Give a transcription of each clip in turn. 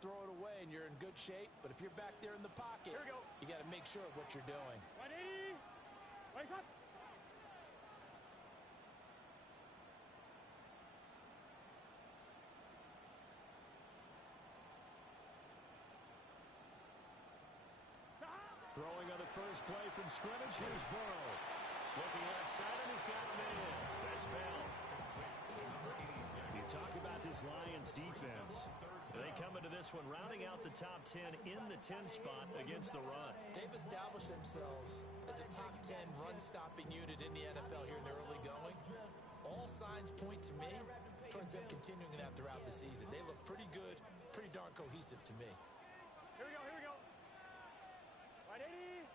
throw it away and you're in good shape. But if you're back there in the pocket, Here we go. You got to make sure of what you're doing. 180. Right up. Throwing on the first play from scrimmage. Here's Burrow. Looking left side, and he's got him in. That's Bell. You talk about this Lions defense. They come into this one rounding out the top 10 in the 10 spot against the run. They've established themselves as a top 10 run-stopping unit in the NFL here in the early going. All signs point to me towards them continuing that throughout the season. They look pretty good, pretty darn cohesive to me. Here we go, here we go. 180.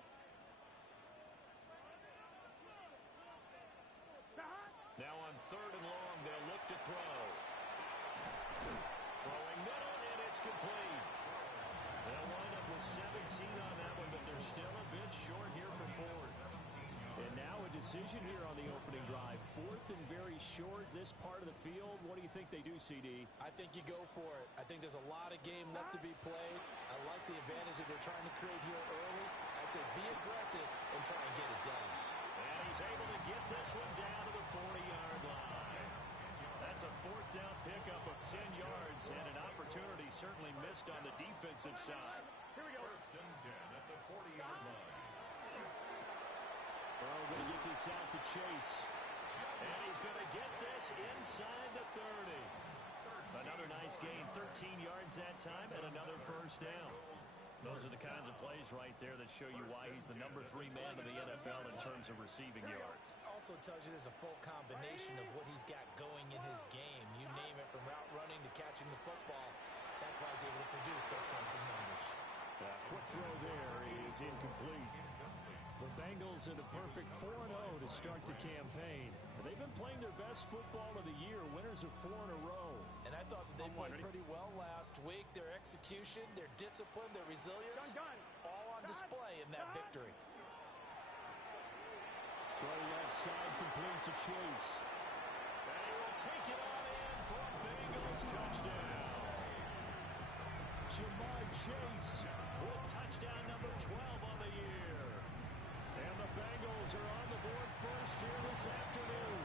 Now on 3rd and long, they'll look to throw. Throwing middle, and it's complete. They'll wind up with 17 on that one, but they're still a bit short here for 4th. And now a decision here on the opening drive. 4th and very short, this part of the field. What do you think they do, CD? I think you go for it. I think there's a lot of game left to be played. I like the advantage that they're trying to create here early. I say be aggressive and try and get it done. And he's able to get this one down to the 40-yard line. That's a 4th down pickup of 10 yards, and an opportunity certainly missed on the defensive side. Here we go. 1st and 10 at the 40-yard line. Burrow going to get this out to Chase. And he's going to get this inside the 30. Another nice gain, 13 yards that time, and another 1st down. Those are the kinds of plays right there that show you why he's the number 3 man in the NFL in terms of receiving yards. Also tells you there's a full combination of what he's got going in his game. You name it, from route running to catching the football. That's why he's able to produce those types of numbers. Quick throw there is incomplete. The Bengals in a perfect 4-0 to start the campaign. They've been playing their best football of the year, winners of 4 in a row. And I thought that they played pretty well last week. Their execution, their discipline, their resilience, all on display in that victory. Throw left side complete to Chase. And he will take it on in for a Bengals touchdown. Jamar Chase with touchdown number 12 on the year. And the Bengals are on the board first here this afternoon.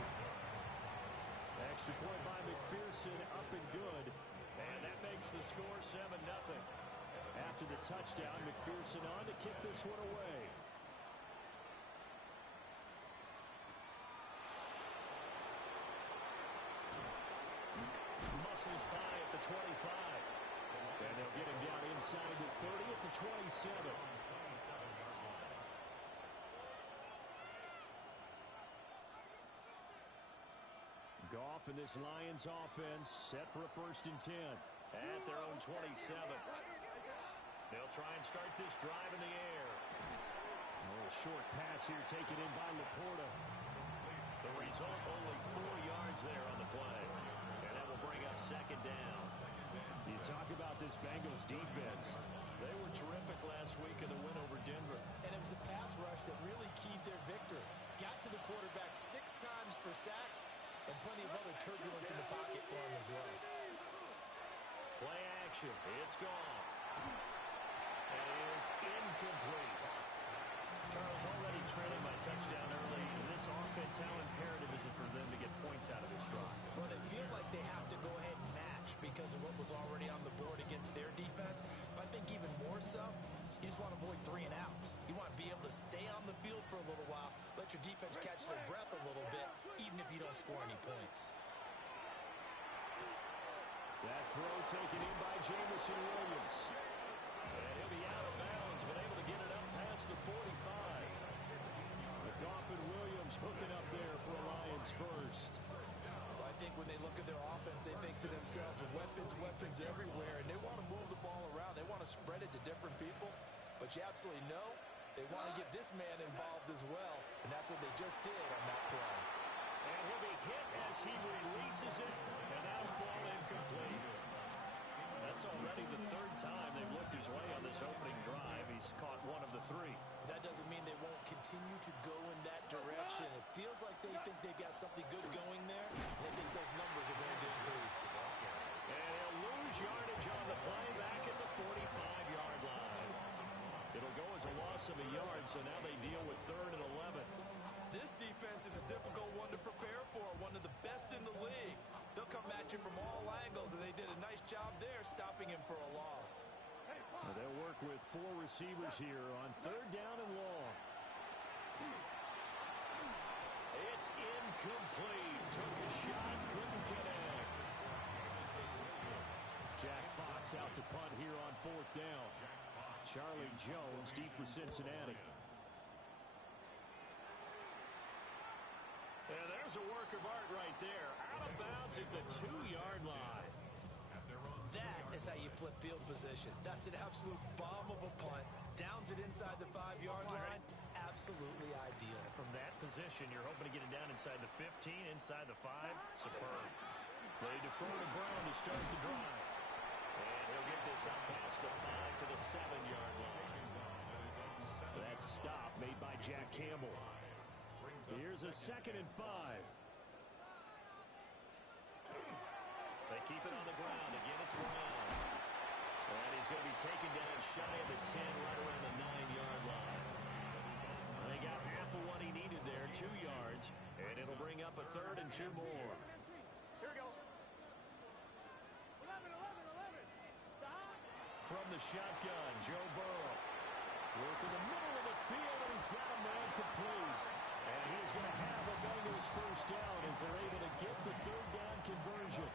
Extra point by McPherson, up and good. And that makes the score 7-0. After the touchdown, McPherson on to kick this one away. Muscles by at the 25. And they'll get him down inside the 30 at the 27. Goff and this Lions offense set for a 1st and 10 at their own 27. They'll try and start this drive in the air. A little short pass here taken in by Laporta. The result, only 4 yards there on the play. And that will bring up 2nd down. You talk about this Bengals defense. They were terrific last week in the win over Denver. And it was the pass rush that really keyed their victory. Got to the quarterback 6 times for sacks, and plenty of other turbulence in the pocket for him as well. Play action. It's gone. It is incomplete. Charles, already trailing by touchdown early. In this offense, how imperative is it for them to get points out of this drive? Well, they feel like they have to go ahead and match because of what was already on the board against their defense. But I think even more so, you just want to avoid 3 and outs. You want to be able to stay on the field for a little while, let your defense catch their breath a little bit, even if you don't score any points. That throw taken in by Jamison Williams. And he'll be out of bounds, but able to get it up past the 45. McGough and Williams hooking up there for a Lions first. Well, I think when they look at their offense, they think to themselves, weapons everywhere, and they want to move the ball around. They want to spread it to different people, but you absolutely know they want to get this man involved as well, and that's what they just did on that play. And he'll be hit as he releases it, and that'll fall incomplete. That's already the 3rd time they've looked his way on this opening drive. He's caught 1 of the 3. That doesn't mean they won't continue to go in that direction. It feels like they think they've got something good going there, and they think those numbers are going to increase. And he'll lose yardage on the play back at so now they deal with 3rd and 11. This defense is a difficult one to prepare for, one of the best in the league. They'll come at you from all angles, and they did a nice job there stopping him for a loss. Well, they'll work with 4 receivers here on 3rd down and long. It's incomplete. Took a shot, couldn't connect. Jack Fox out to punt here on 4th down. Charlie Jones deep for Cincinnati. And there's a work of art right there. Out of bounds at the 2-yard line. That is how you flip field position. That's an absolute bomb of a punt. Downs it inside the 5-yard line. Absolutely ideal. From that position, you're hoping to get it down inside the 15, inside the 5. Superb. They defer to Brown to start the drive. And he'll get this up past the 5 to the 7-yard line. That stop made by Jack Campbell. Here's a 2nd and 5. They keep it on the ground. Again, it's Brown. And he's going to be taken down shy of the 10, right around the 9-yard line. They got half of what he needed there, 2 yards. And it'll bring up a 3rd and 2 more. Here we go. 11. Stop. From the shotgun, Joe Burrow. Working the middle of the field, and he's got a man complete. And he's going to have a Bengals 1st down as they're able to get the 3rd down conversion.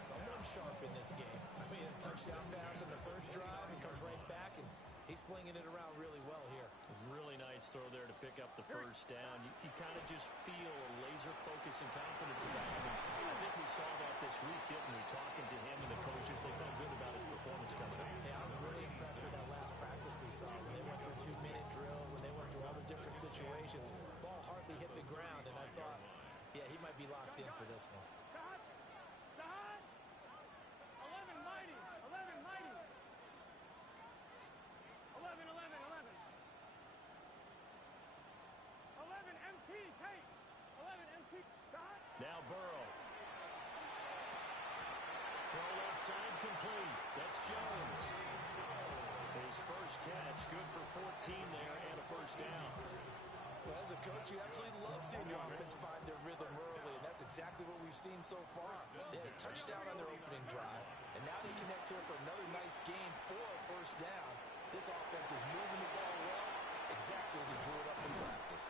Someone sharp in this game. I mean, a touchdown pass on the first drive. He comes right back, and he's flinging it around really well here. Really nice throw there to pick up the 1st down. You kind of just feel a laser focus and confidence about him. I think we saw that this week, didn't we? Talking to him and the coaches, they felt good about his performance coming up. Yeah, I was really impressed with that last practice we saw. When they went through 2-minute drill, when they went through all the different situations, ball hardly hit the ground, and I thought, yeah, he might be locked in for this one. 11 MT, take. 11 MT, stop. Now Burrow. Throw left side complete. That's Jones. His first catch, good for 14 there and a 1st down. Well, as a coach, you absolutely love seeing your offense find their rhythm early, and that's exactly what we've seen so far. They had a touchdown on their opening drive, and now they connect here for another nice gain for a 1st down. This offense is moving the ball well, exactly as he drew it up in practice.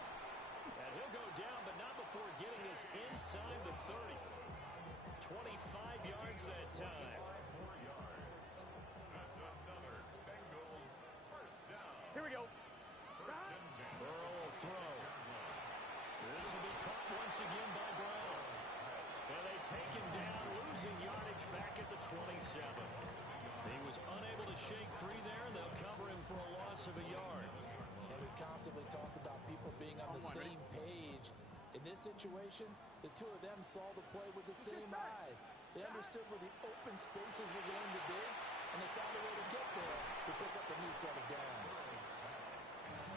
And he'll go down, but not before getting this inside the 30. 25 yards that time. That's another Bengals 1st down. Here we go. Burrow will throw. This will be caught once again by Brown. And they take him down, losing yardage back at the 27. He was unable to shake free there, and they'll cover him for a loss of a yard. And we constantly talk about people being on the same page. In this situation, the two of them saw the play with the same eyes. They understood where the open spaces were going to be, and they found a way to get there to pick up a new set of downs.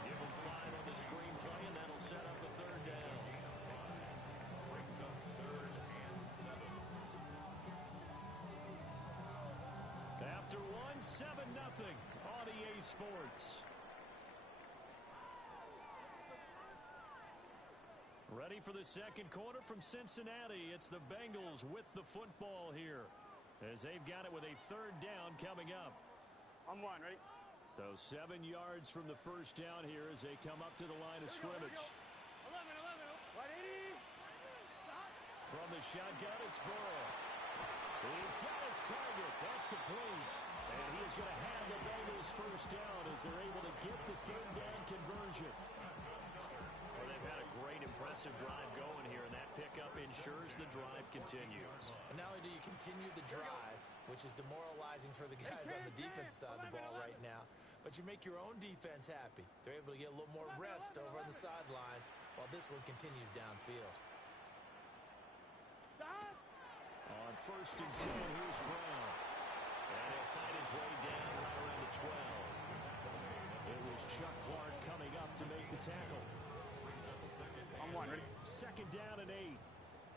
Give him 5 on the screenplay, and that'll set up a 3rd down. Brings up 3rd and 7. After one, 7-0 on EA Sports. Ready for the 2nd quarter from Cincinnati. It's the Bengals with the football here, as they've got it with a 3rd down coming up. I'm one, ready? So 7 yards from the 1st down here as they come up to the line of scrimmage. 11, 180. Stop. From the shotgun, it's Burrow. He's got his target. That's complete. And he is going to have the Bengals 1st down as they're able to get the 3rd down conversion. Well, they've had a great, impressive drive going here, and that pickup ensures the drive continues. And not only do you continue the drive, which is demoralizing for the guys on the defensive side of the ball right now, but you make your own defense happy. They're able to get a little more rest over on the sidelines while this one continues downfield. Stop. On 1st and 10, here's Brown. And he'll fight his way down right around the 12. It was Chuck Clark coming up to make the tackle. I'm one, ready? 2nd down and 8.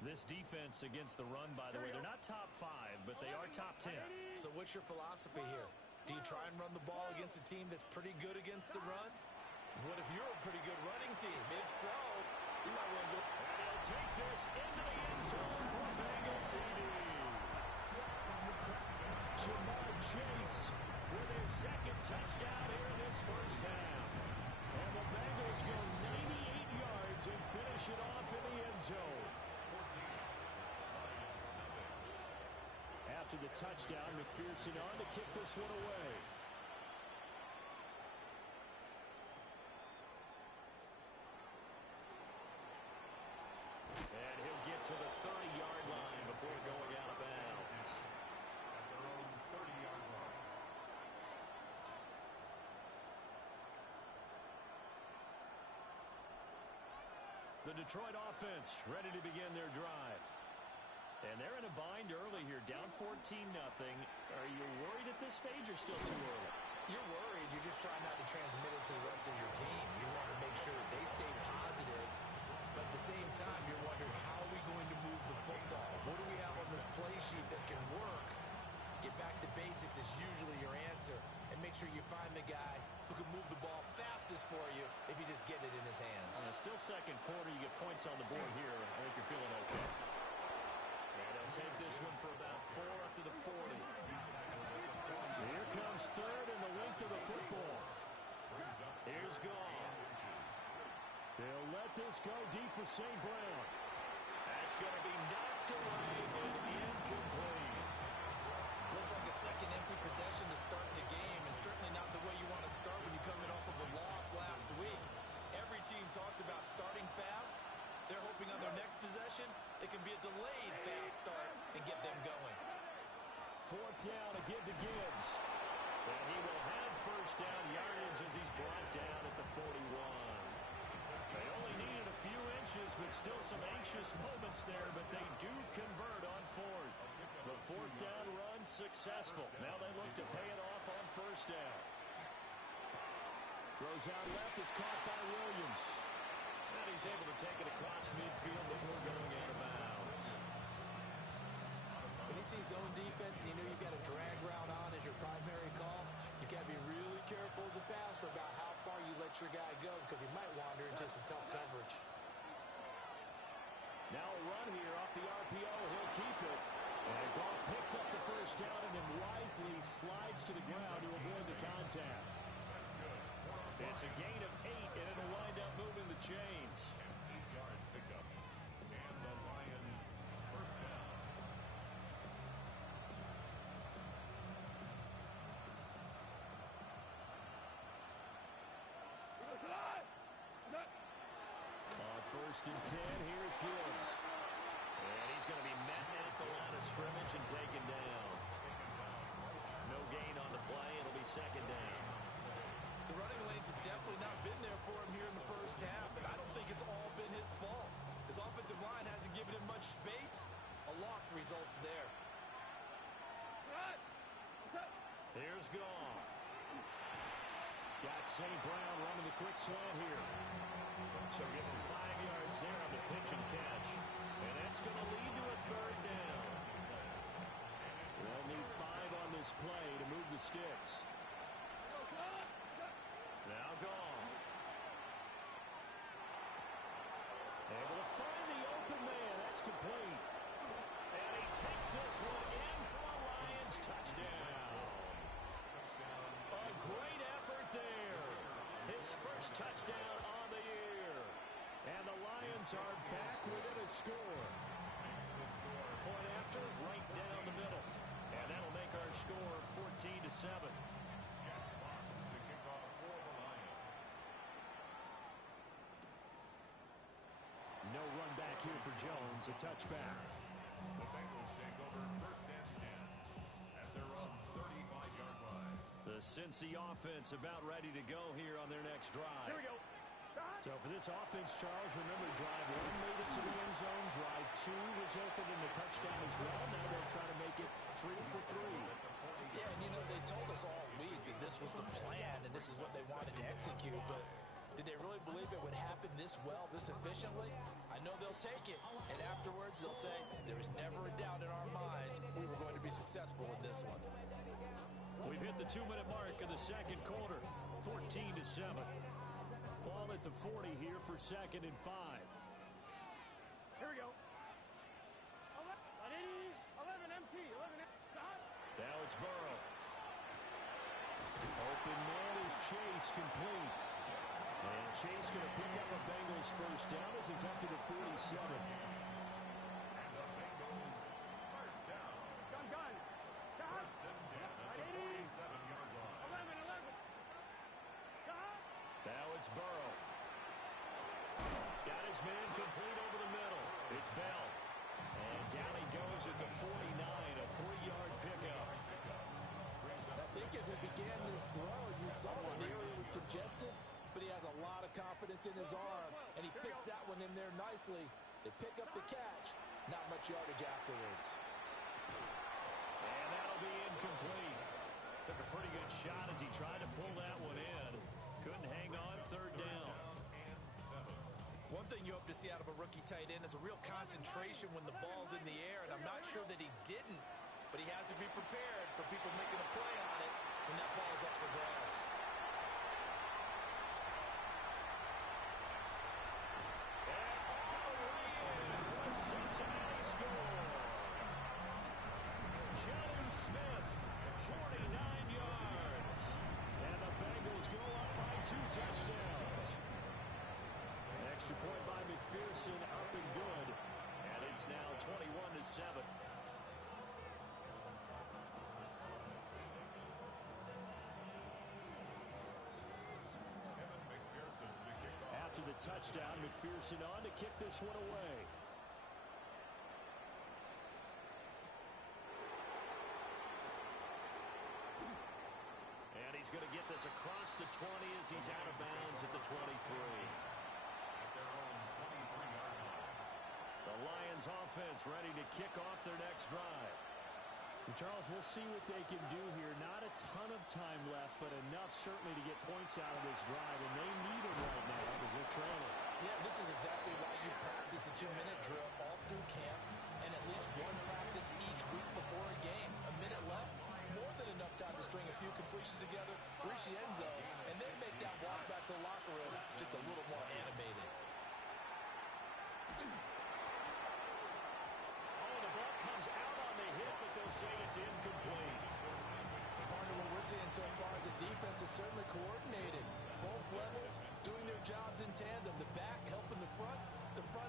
This defense against the run, by the way, they're not top 5, but they are top 10. So what's your philosophy here? Do you try and run the ball against a team that's pretty good against the run? What if you're a pretty good running team? If so, you might want to go. And he'll take this into the end zone for a Bengal TD. Jamar Chase with his second touchdown here in this first half. And the Bengals go 98 yards and finish it off in the end zone. After the touchdown, McPherson on to kick this one away. And he'll get to the 30-yard line before going out of bounds. At their own 30-yard line. The Detroit offense ready to begin their drive. And they're in a bind early here, down 14-0. Are you worried at this stage or still too early? You're worried. You're just trying not to transmit it to the rest of your team. You want to make sure that they stay positive. But at the same time, you're wondering, how are we going to move the football? What do we have on this play sheet that can work? Get back to basics is usually your answer. And make sure you find the guy who can move the ball fastest for you if you just get it in his hands. Still second quarter. You get points on the board here. I think you're feeling okay. And they'll take this one for about 4 up to the 40. Here comes third and the length of the football. Here's Goff. They'll let this go deep for St. Brown. That's going to be knocked away and incomplete. Looks like a second empty possession to start the game, and certainly not the way you want to start when you come in off of a loss last week. Every team talks about starting fast. They're hoping on their next possession, it can be a delayed fast start and get them going. Fourth down to give to Gibbs. And he will have first down yardage as he's brought down at the 41. They only needed a few inches, but still some anxious moments there, but they do convert on fourth. The fourth down run successful. Now they look to pay it off on first down. Throws out left. It's caught by Williams. And he's able to take it across midfield before going out of bounds. When you see zone defense and you know you've got a drag route on as your primary call, you've got to be really careful as a passer about how far you let your guy go because he might wander into some tough coverage. Now a run here off the RPO. He'll keep it. And Goff picks up the first down and then wisely slides to the ground to avoid the contact. It's a gain of 8, and it'll wind up moving the chains. 8-yard pickup. And the Lions first down. On first and 10, here's Gibbs. And he's going to be met at the line of scrimmage and taken down. No gain on the play. It'll be second down. The running lanes have definitely not been there for him here in the first half, and I don't think it's all been his fault. His offensive line hasn't given him much space. A loss results there. Here's Goff. Got St. Brown running the quick slant here. So give him 5 yards there on the pitch and catch. And that's going to lead to a third down. They'll need 5 on this play to move the sticks. Now Goff. Able to find the open man. That's complete. And he takes this one in for a Lions touchdown. A great effort there. His first touchdown on the year. And the Lions are back within a score. Point after, right down the middle. And that'll make our score 14-7. To kick off for the Lions. No run back here for Jones. A touchback. The Bengals take over first and 10 at their own 35-yard line. The Cincy offense about ready to go here on their next drive. Here we go. So for this offense, Charles, remember drive 1 made it to the end zone. Drive 2 resulted in the touchdown as well. Now they're trying to make it 3 for 3. Yeah, and you know, they told us all week that this was the plan and this is what they wanted to execute, but did they really believe it would happen this well, this efficiently? I know they'll take it, and afterwards they'll say, there was never a doubt in our minds we were going to be successful in this one. We've hit the 2-minute mark of the second quarter, 14-7. trail at the 40 here for 2nd and 5. Here we go. 11 MT. 11 MT. Now it's Burrow. Open man is Chase, complete. And Chase going to pick up a Bengals first down as it's up to the 47. And the Bengals first down. Gun. First and 10 at the 47-yard line. 11. Now it's Burrow. Got his man complete over the middle. It's Bell. And down he goes at the 49, a 3-yard pickup. I think as he began this throw, you saw the area was congested, but he has a lot of confidence in his arm, and he fixed that one in there nicely. They pick up the catch, not much yardage afterwards. And that'll be incomplete. Took a pretty good shot as he tried to pull that one in. Couldn't hang on, 3rd down. One thing you hope to see out of a rookie tight end is a real concentration when the ball's in the air, and I'm not sure that he didn't, but he has to be prepared for people making a play on it when that ball's up for grabs. And all the way in for a Cincinnati score. Jonnu Smith, 49 yards. And the Bengals go up by 2 touchdowns. Extra point by McPherson, up and good. And it's now 21-7. After the touchdown, McPherson on to kick this one away. And he's going to get this across the 20 as he's out of bounds at the 23. At their own 23-yard line. The Lions offense ready to kick off their next drive. And Charles, we'll see what they can do here. Not a ton of time left, but enough certainly to get points out of this drive, and they need them right now as they're trailing. Yeah, this is exactly why you practice a 2-minute drill all through camp and at least one practice each week before a game. A minute left, more than enough time to string a few completions together, reach the end zone, and then make that walk back to the locker room just a little more animated. Oh, the ball comes out on the hit, but they'll say it's incomplete. Part of what we're seeing so far is the defense is certainly coordinated. Both levels doing their jobs in tandem. The back helping the front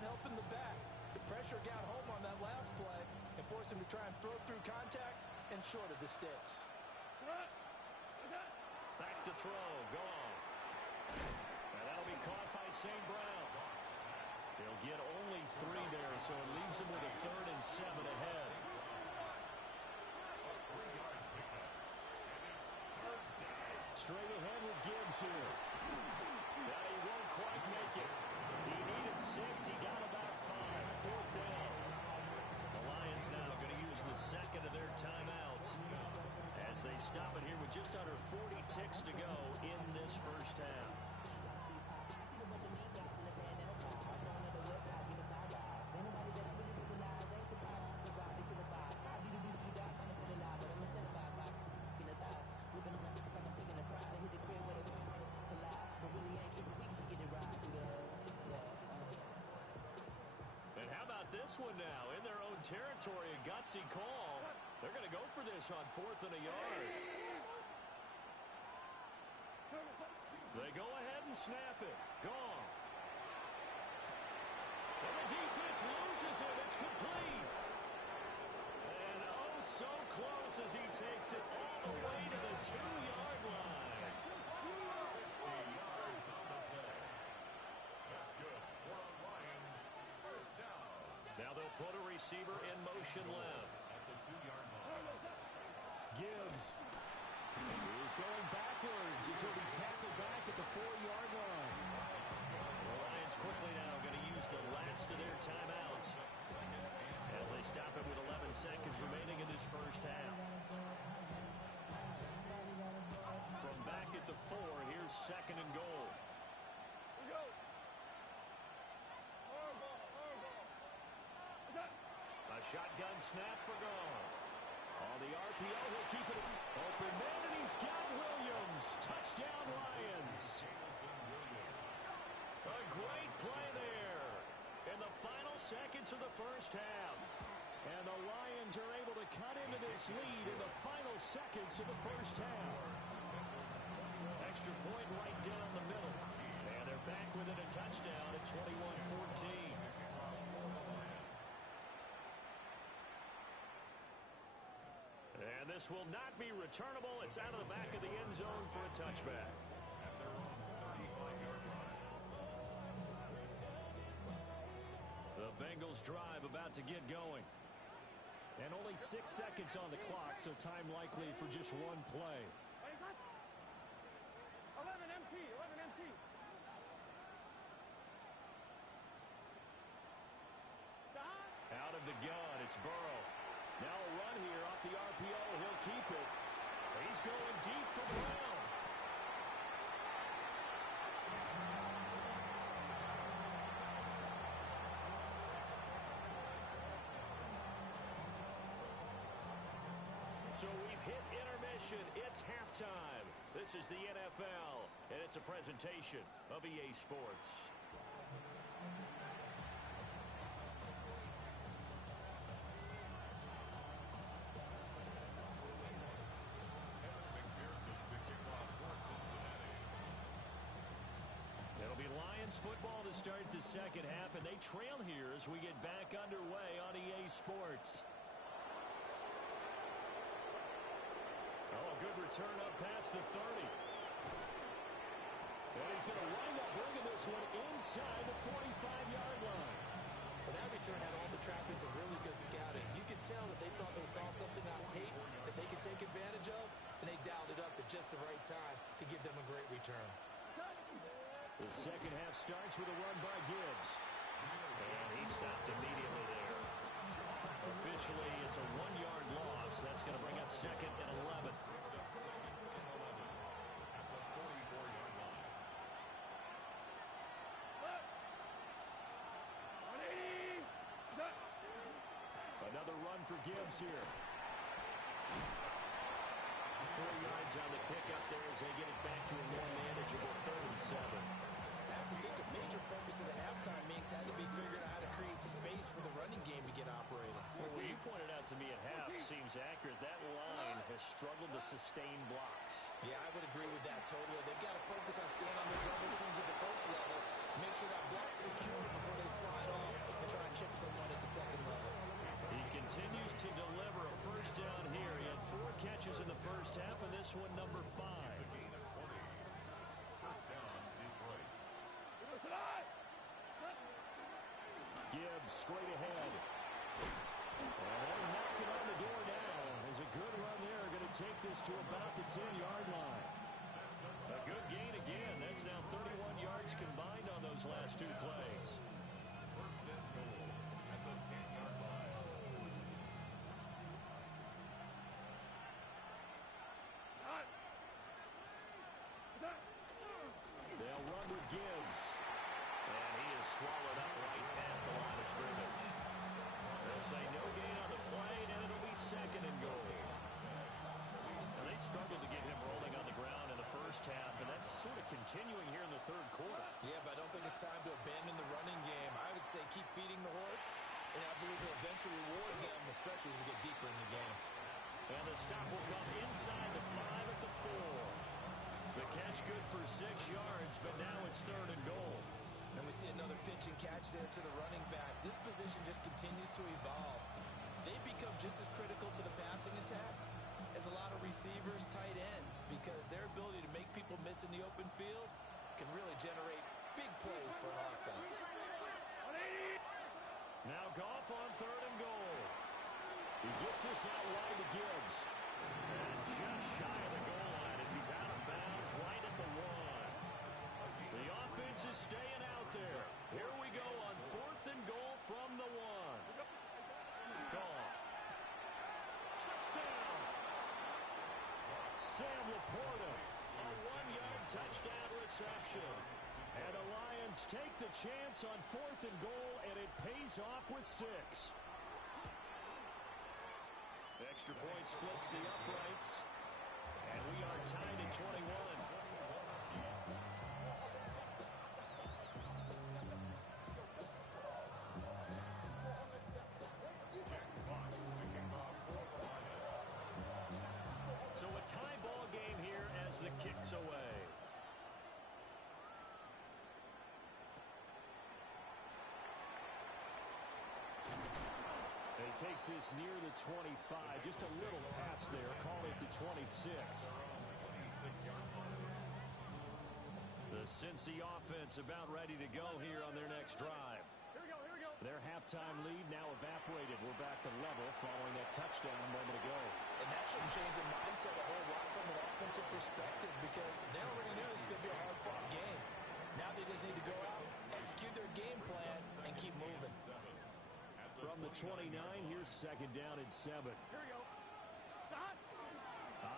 helping the back. The pressure got home on that last play and forced him to try and throw through contact and short of the sticks. Back to throw, Goff. And that'll be caught by St. Brown. He'll get only 3 there, so it leaves him with a 3rd and 7 ahead. Straight ahead with Gibbs here. But he won't quite make it. He needed 6. He got about 5. 4th down. The Lions now going to use the second of their timeouts as they stop it here with just under 40 ticks to go in this first half. This one now in their own territory, a gutsy call. They're going to go for this on 4th and a yard. They go ahead and snap it. Goff. And the defense loses it. It's complete. And oh, so close as he takes it all the way to the 2-yard line. 50 yards on the play. That's good for a Lions first down. Now they'll put a receiver in motion left. At the 2-yard line. Gibbs is going backwards as he'll be tackled back at the 4-yard line. The Lions quickly now going to use the last of their timeouts as they stop it with 11 seconds remaining in this first half. From back at the 4, here's 2nd and goal. A shotgun snap for Goff. On the RPO, he'll keep it open man, and he's got Williams. Touchdown, Lions. seconds of the first half. And the Lions are able to cut into this lead in the final seconds of the first half. Extra point right down the middle. And they're back within a touchdown at 21-14. And this will not be returnable. It's out of the back of the end zone for a touchback. The Bengals drive about to get going. And only 6 seconds on the clock, so time likely for just one play. 11 MT, 11 MT. Out of the gun, it's Burrow. Now a run here off the RPO. He'll keep it. He's going deep for the round. So we've hit intermission. It's halftime. This is the NFL, and it's a presentation of EA Sports. It'll be Lions football to start the second half, and they trail here as we get back underway on EA Sports. Oh, good return up past the 30. And he's going to wind up bringing this one inside the 45-yard line. Well, that return had all the trappings of really good scouting. You could tell that they thought they saw something on tape that they could take advantage of, and they dialed it up at just the right time to give them a great return. The second half starts with a run by Gibbs. And he stopped immediately there. Officially, it's a 1-yard loss. That's going to bring up second and 11. Another run for Gibbs here. 4 yards on the pickup there as they get it back to a more manageable 3rd and 7. I have to think a major focus of the halftime meetings had to be figuring out how to create space for the running game to get operating. Well, what you pointed out to me at half seems accurate. That line has struggled to sustain blocks. Yeah, I would agree with that totally. They've got to focus on staying on their double teams at the first level, make sure that block's secure before they slide off and try and chip someone at the second level. He continues to deliver a first down here. He had 4 catches in the first half, and this one number 5. Gibbs straight ahead. And they're knocking on the door now. There's a good run there. Going to take this to about the 10-yard line. A good gain again. That's now 31 yards combined on those last 2 plays. First and goal at the 10-yard line. They'll run with Gibbs. And he is swallowed up right at the line of scrimmage. They'll say no gain on the play, and it'll be second and goal. And they struggled to get him rolling on the ground in the first half, and that's sort of continuing here in the 3rd quarter. Yeah, but I don't think it's time to abandon the running game. I would say keep feeding the horse, and I believe he'll eventually reward them, especially as we get deeper in the game. And the stop will come inside the 5 at the 4. The catch good for 6 yards, but now it's 3rd and goal. And we see another pitch and catch there to the running back. This position just continues to evolve. They become just as critical to the passing attack as a lot of receivers, tight ends, because their ability to make people miss in the open field can really generate big plays for an offense. Now Goff on 3rd and goal. He gets this out wide to Gibbs. And just shy of the goal line as he's out of bounds right at the 1. The offense is staying out there. Here we go on 4th and goal from the 1. Goff. Touchdown. Sam Laporta. A 1-yard touchdown reception. And the Lions take the chance on 4th and goal, and it pays off with 6. Extra point splits the uprights. And we are tied at 21. he takes this near the 25. Just a little pass there. Call it the 26. The Cincy offense about ready to go here on their next drive. Here we go, here we go. Their halftime lead now evaporated. We're back to level following that touchdown a moment ago. And that shouldn't change the mindset a whole lot from an offensive perspective because they already knew this was going to be a hard-fought game. Now they just need to go out, execute their game plan, and keep moving. From the 29, here's second down and 7. Here we go. Stop.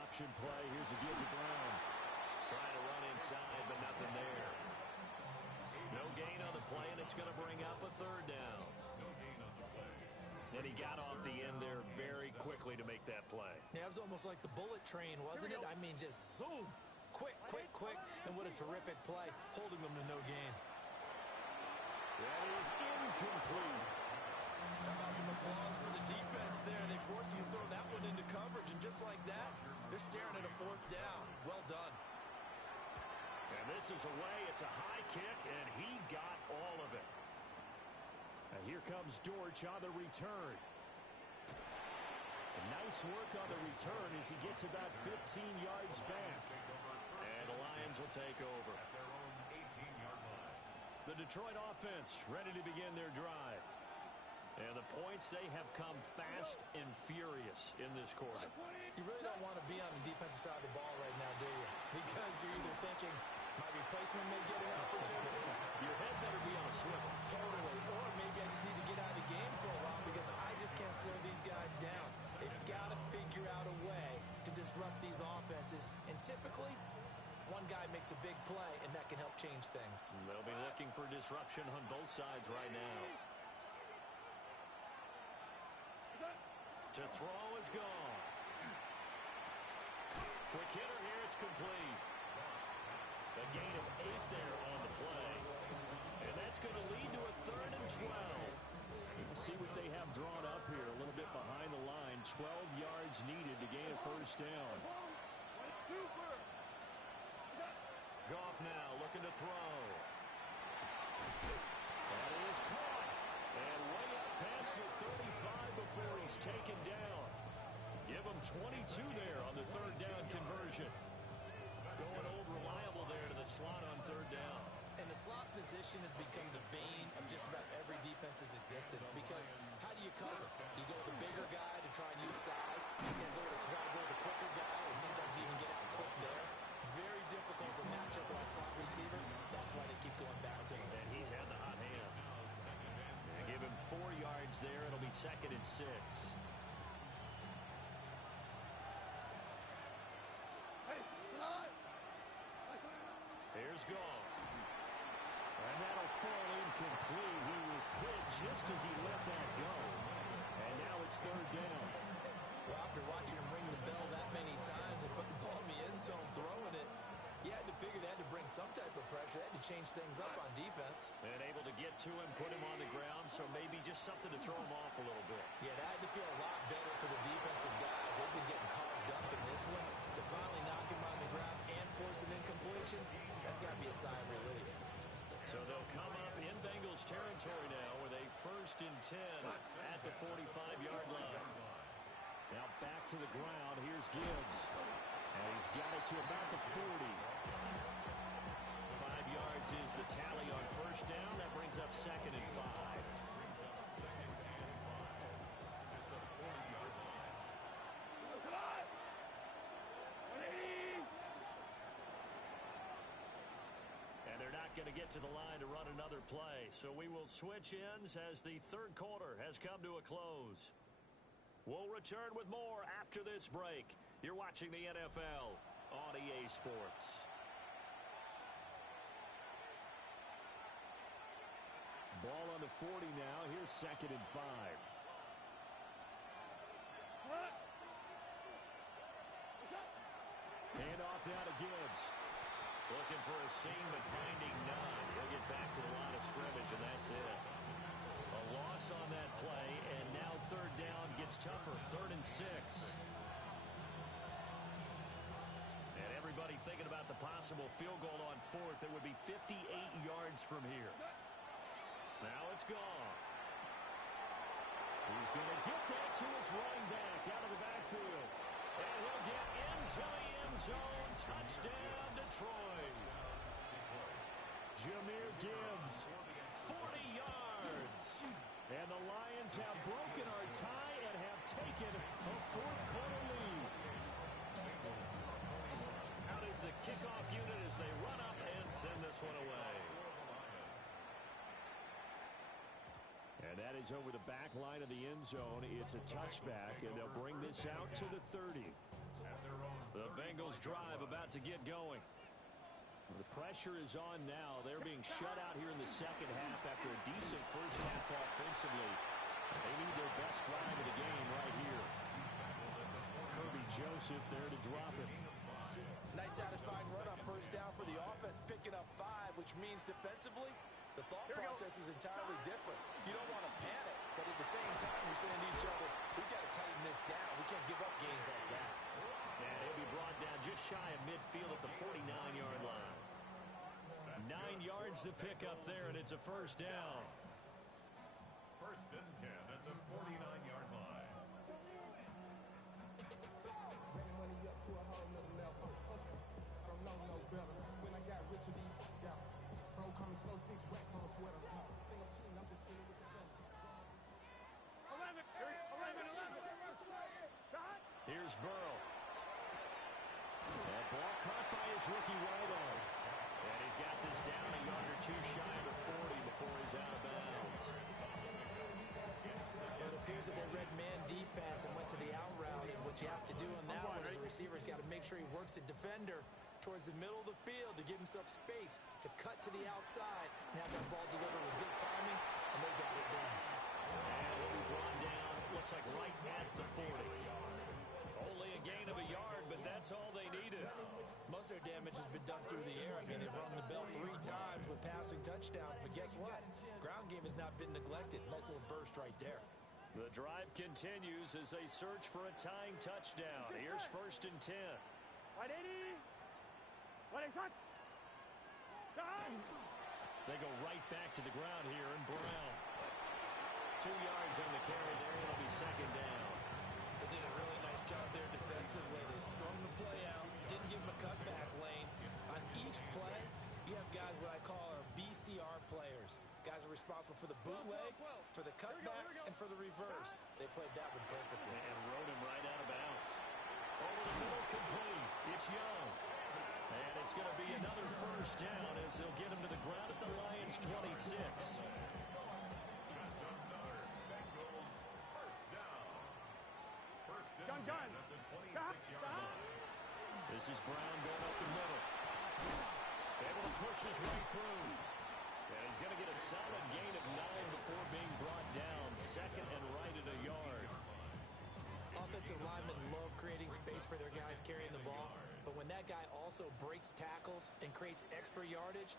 Option play. Here's a give to Brown. Trying to run inside, but nothing there. No gain on the play, and it's going to bring up a third down. And he got off the end there very quickly to make that play. Yeah, it was almost like the bullet train, wasn't it? I mean, just zoom. Quick, quick, quick. And what a terrific play, holding them to no gain. That is incomplete. How about some applause for the defense there? They forced him to throw that one into coverage, and just like that, they're staring at a fourth down. Well done. And this is away. It's a high kick, and he got all of it. And here comes Dortch on the return. And nice work on the return as he gets about 15 yards back. And the Lions will take over. The Detroit offense ready to begin their drive. And the points, they have come fast and furious in this quarter. You really don't want to be on the defensive side of the ball right now, do you? Because you're either thinking, my replacement may get an opportunity. Your head better be on a swivel. Totally. Or maybe I just need to get out of the game for a while because I just can't slow these guys down. They've got to figure out a way to disrupt these offenses. And typically, one guy makes a big play, and that can help change things. They'll be looking for disruption on both sides right now. To throw is gone. Quick hitter here, it's complete. A gain of 8 there on the play. And that's going to lead to a 3rd and 12. We'll see what they have drawn up here. A little bit behind the line. 12 yards needed to gain a first down. Goff now looking to throw. That is caught. And way up past the 35 before he's taken down. Give him 22 there on the 3rd down conversion. Going old reliable there to the slot on 3rd down. And the slot position has become the bane of just about every defense's existence because how do you cover? Do you go with the bigger guy to try and use size? You can try to go with the quicker guy and sometimes even get out quick there. Very difficult to match up with a slot receiver. That's why they keep going back to him. And he's had the hot hand. They give him 4 yards there. It'll be 2nd and 6. Here's Goff. And that'll fall incomplete. He was hit just as he let that go. And now it's 3rd down. Well, after watching him ring the bell that many times and put the ball in the end zone, throwing it, you had to figure they had to bring some type of pressure. They had to change things up on defense. And able to get to him, put him on the ground, so maybe just something to throw him off a little bit. Yeah, that had to feel a lot better for the defensive guys. They've been getting carved up in this one. To finally knock him on the ground and force an incompletion, that's got to be a sigh of relief. So they'll come up in Bengals territory now with a 1st and 10 at the 45-yard line. Now back to the ground. Here's Gibbs. And he's got it to about the 40. 5 yards is the tally on 1st down. That brings up 2nd and 5. And they're not going to get to the line to run another play. So we will switch ends as the 3rd quarter has come to a close. We'll return with more after this break. You're watching the NFL on EA Sports. Ball on the 40 now. Here's 2nd and 5. Hand off now to Gibbs. Looking for a seam, but finding none. He'll get back to the line of scrimmage, and that's it. A loss on that play, and now 3rd down gets tougher. 3rd and 6. And everybody thinking about the possible field goal on 4th. It would be 58 yards from here. Now it's Goff. He's going to get that to his running back out of the backfield. And he'll get into the end zone. Touchdown, Detroit. Jahmyr Gibbs, 40 yards. And the Lions have broken our tie and have taken a fourth-quarter lead. Out is the kickoff unit as they run up and send this one away. And that is over the back line of the end zone. It's a touchback, and they'll bring this out to the 30. The Bengals drive about to get going. The pressure is on now. They're being shut out here in the second half after a decent first half offensively. They need their best drive of the game right here. Kirby Joseph there to drop it. Nice satisfying run on first down for the offense, picking up 5, which means defensively, the thought process is entirely different. You don't want to panic, but at the same time, you're saying to each other, we've got to tighten this down. We can't give up gains like that. And he'll be brought down just shy of midfield at the 49-yard line. 9 yards to pick up there, and it's a first down. First and 10 at the 49-yard line. Bringing money up to a whole nother level. I don't know no better. When I got rich, yeah. Bro, call me slow, 6 racks on a sweater. Think I'm cheating, I'm just chilling with the fellas. 11. Here's Burrow. That ball caught by his rookie right arm. And he's got this down a yard or two shy of the 40 before he's out of bounds. It appears that they read man defense and went to the out route, and what you have to do on that one is the receiver's got to make sure he works the defender towards the middle of the field to give himself space to cut to the outside and have that ball delivered with good timing, and they got it done. And he'll be brought down, looks like right at the 40. Only a gain of a yard, but that's all they needed. Most of their damage has been done through the air. I mean, they've rung the bell 3 times with passing touchdowns, but guess what? Ground game has not been neglected. Nice little burst right there. The drive continues as they search for a tying touchdown. Here's first and 10. Right, 80. What is that? They go right back to the ground here, and Brown. 2 yards on the carry there. It'll be second down. They did a really nice job there defensively. They strung the play out, didn't give him a cutback lane. On each play, you have guys what I call our BCR players. Guys are responsible for the bootleg, for the cutback, and for the reverse. They played that one perfectly. And rode him right out of bounds. Over the middle, complete. It's Young. And it's going to be another first down as they'll get him to the ground at the Lions' 26. Gun. At the 26-yard line. This is Brown going up the middle. Able to push his way through. And he's going to get a solid gain of 9 before being brought down. Second and right at a yard. Offensive linemen love creating space for their guys carrying the ball, but when that guy also breaks tackles and creates extra yardage,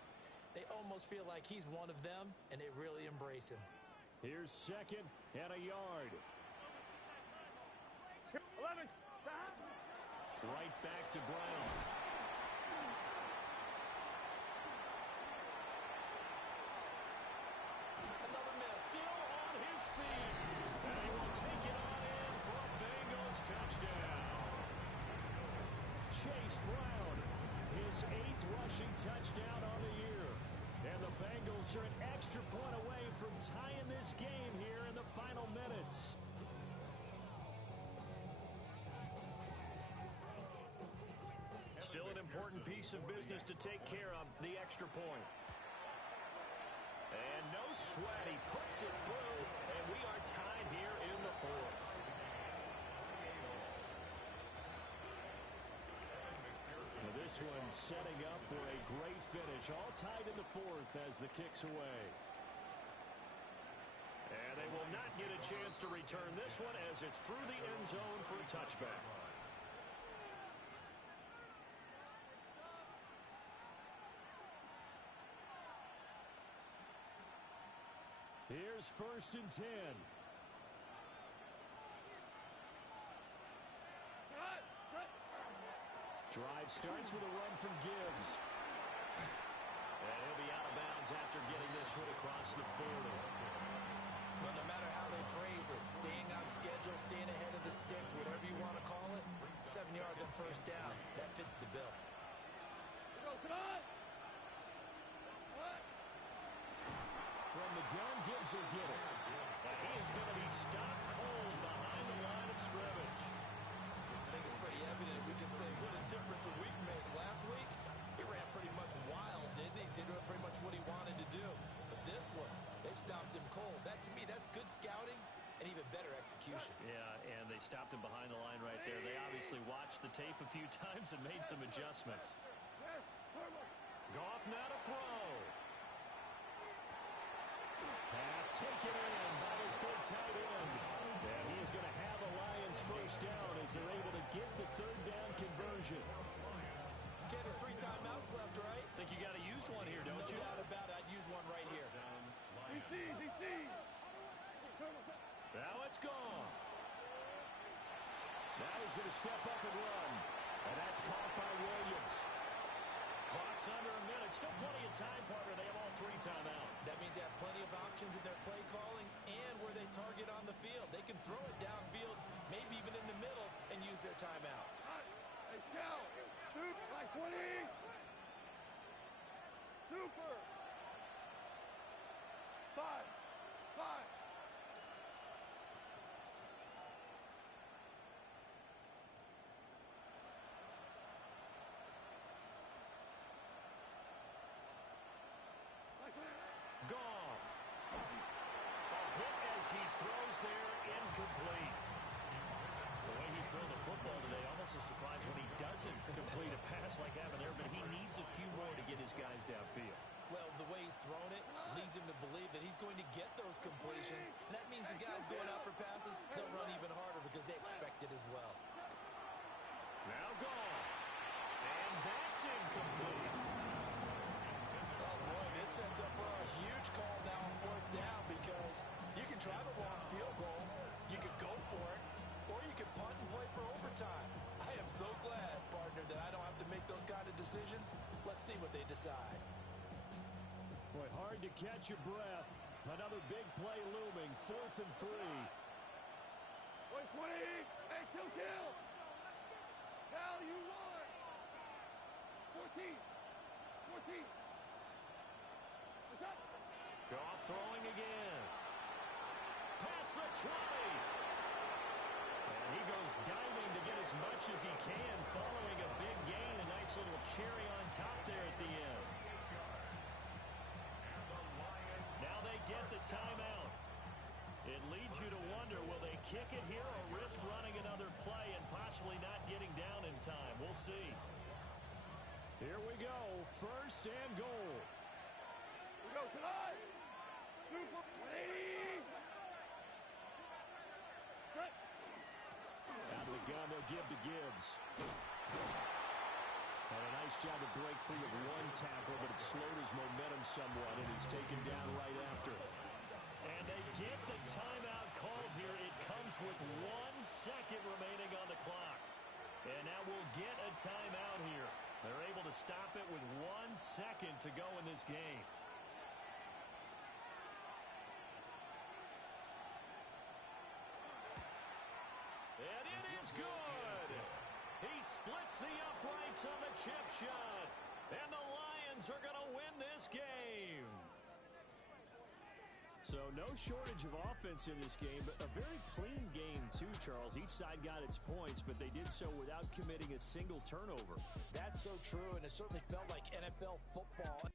they almost feel like he's one of them, and they really embrace him. Here's second and a yard. 11. Right back to Brown. Another miss. Still on his feet. And he will take it on in for a Bengals touchdown. Chase Brown, his 8th rushing touchdown on the year. And the Bengals are an extra point away from tying this game here in the final minutes. Still an important piece of business to take care of, the extra point. And no sweat, he puts it through, and we are tied here in the 4th. Now this one setting up for a great finish, all tied in the 4th as the kick's away. And they will not get a chance to return this one as it's through the end zone for a touchback. Here's first and 10. Drive starts with a run from Gibbs. And he'll be out of bounds after getting this one across the 40. Well, no matter how they phrase it, staying on schedule, staying ahead of the sticks, whatever you want to call it, 7 yards on first down, that fits the bill. From the gun, Gibbs will get it. He is going to be stopped cold behind the line of scrimmage. I think it's pretty evident. We can say what a difference a week makes. Last week, he ran pretty much wild, didn't he? Did pretty much what he wanted to do. But this one, they stopped him cold. That, to me, that's good scouting and even better execution. Yeah, and they stopped him behind the line right there. They obviously watched the tape a few times and made some adjustments. Goff now to throw. Pass taken in by his big tight end. And he is going to have a Lions first down as they're able to get the third down conversion. Ken, there's 3 timeouts left, right? Think you got to use one here, don't you? No doubt about it. I'd use one right here. Now it's gone. Now he's going to step up and run. And that's caught by Williams. Clock's under a minute. Still plenty of time, partner. They have all 3 timeouts. That means they have plenty of options in their play calling and where they target on the field. They can throw it downfield, maybe even in the middle, and use their timeouts. Hey, Cal, super, like 20. Super. 5. Goff. A hit as he throws there, incomplete. The way he's thrown the football today, almost a surprise when he doesn't complete a pass like that there, but he needs a few more to get his guys downfield. Well, the way he's thrown it leads him to believe that he's going to get those completions. And that means the guys going out for passes, they'll run even harder because they expect it as well. Now Goff. And that's incomplete. Oh, boy, this sets up for a huge call now on 4th down because you can try the long field goal, you could go for it, or you could punt and play for overtime. I am so glad, partner, that I don't have to make those kind of decisions. Let's see what they decide. Boy, hard to catch your breath. Another big play looming. 4th and 3. Wait, 20. Hey, kill. Cal, you won. 14. What's up? Goff throwing again. Past the 20. And he goes diving to get as much as he can following a big gain. A nice little cherry on top there at the end. Now they get the timeout. It leads you to wonder, will they kick it here or risk running another play and possibly not getting down in time? We'll see. Here we go. 1st and goal. We go tonight. Super 180. Straight. Out of the gun, they'll give to Gibbs. And a nice job to break free of one tackle, but it slowed his momentum somewhat, and he's taken down right after. And they get the timeout called here. It comes with 1 second remaining on the clock. And now we'll get a timeout here. They're able to stop it with 1 second to go in this game. And it is good. He splits the uprights on the chip shot. And the Lions are going to win this game. So no shortage of offense in this game, but a very clean game too, Charles. Each side got its points, but they did so without committing a single turnover. That's so true, and it certainly felt like NFL football.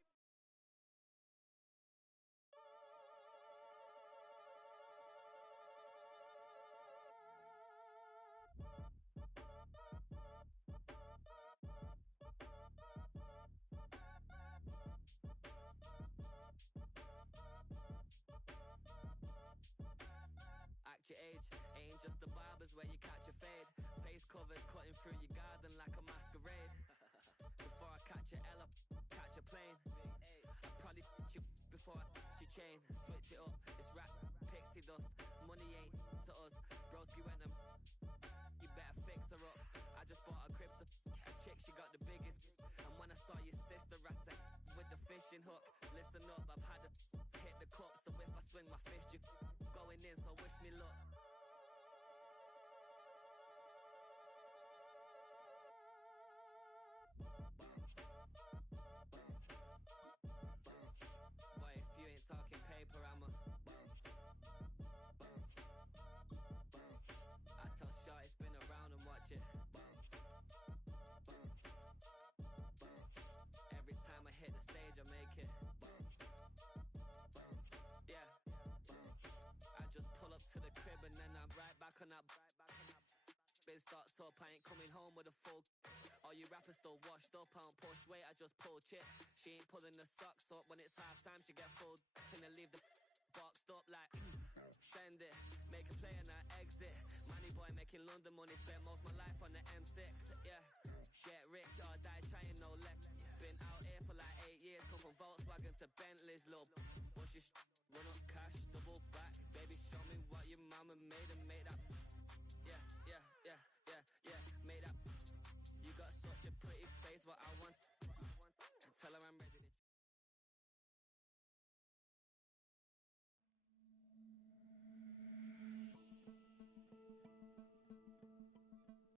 Your age ain't just the barbers where you catch a fade. Face covered, cutting through your garden like a masquerade. Before I catch your L up, catch a plane. I probably you before I your chain. Switch it up, it's rap, pixie dust. Money ain't to us. Broski went and you better fix her up. I just bought a crib to a chick, she got the biggest. And when I saw your sister rat with the fishing hook, listen up, I've had to hit the cup. So if I swing my fist, you go going in, so wish me luck. Boy, if you ain't talking paper, I'ma. I tell Shorty spin around and watch it. Every time I hit the stage, I make it. Yeah. I just pull up to the crib and then I'm right back on that. Been starts up, I ain't coming home with a full. All you rappers still washed up, I don't push weight, I just pull chips. She ain't pulling the socks up when it's half time, she get full. Finna leave the boxed up like send it, make a play and I exit. Money boy making London money, spent most of my life on the M6. Yeah, get rich or die trying, no left. Been out here for like 8 years, come from Volkswagen to Bentley's, little. What's your run up cash, double back, baby show me what your mama made of me.